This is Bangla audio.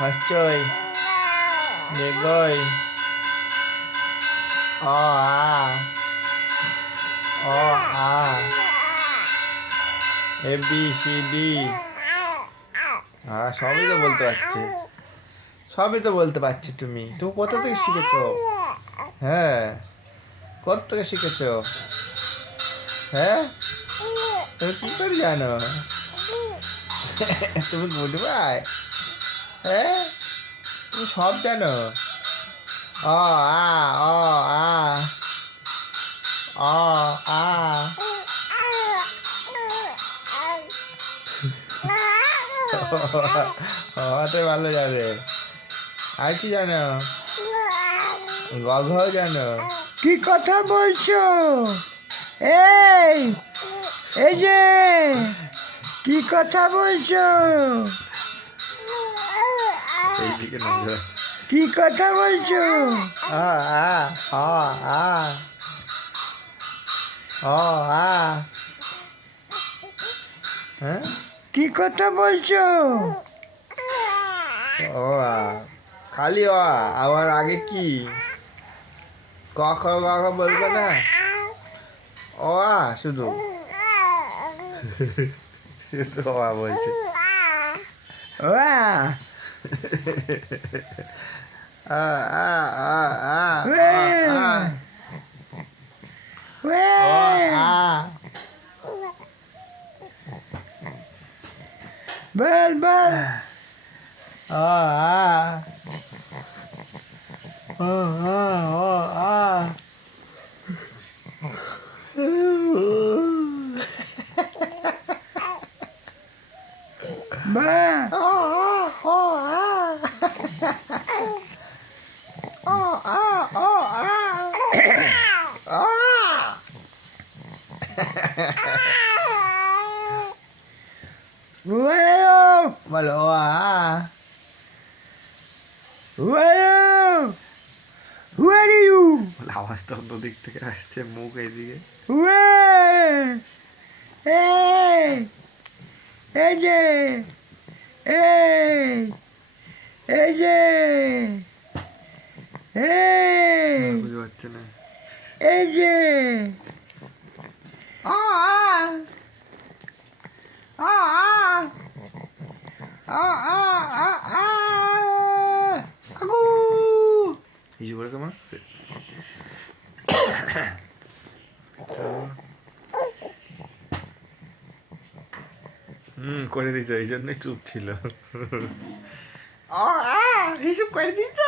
Hoichoi নেগই O a O a A B C D সবই তো বলতে পারছি, সবই তো বলতে পারছি। তুমি কোথা থেকে শিখেছো? হ্যাঁ, কোথা থেকে শিখেছো? হ্যাঁ, তুমি কি করে জানো? তুমি গুড বাই। হ্যাঁ, তুমি সব জানো। অ আ অ আ অ আ হতে ভালো যাবে। আর কি জানো? গঘ জানো? কি কথা বলছো? এই এই যে কি কথা বলছো? এইদিকে নজর। কি কথা বলছো? আ আ অ আ অ আ হ্যাঁ, কি কথা বলছো? ও খালি আবার আগে কি ক খ গ ঘ বলবে না? শুধু শুধু বলছে। ওয়া আ আ আ আ ওয়ে আ ওয়ে ও আ বল বল ও আ ও আ ও আ বা ও ও আ ও আ ও আ ও ওয়াও বলো ওয়াও হু আর ইউ? আওয়াজটা অন্য দিক থেকে আসছে, মুখ এইদিকে। ওয়ে এই এই যে এই এই যে এই বুঝতে পারছে না। এই যে আ আ আ আ আ আ আগু হিসু করে কেমন আসছে? করে দিয়েছ, এই জন্যই চুপ ছিল। হিসুব করে দিয়েছ।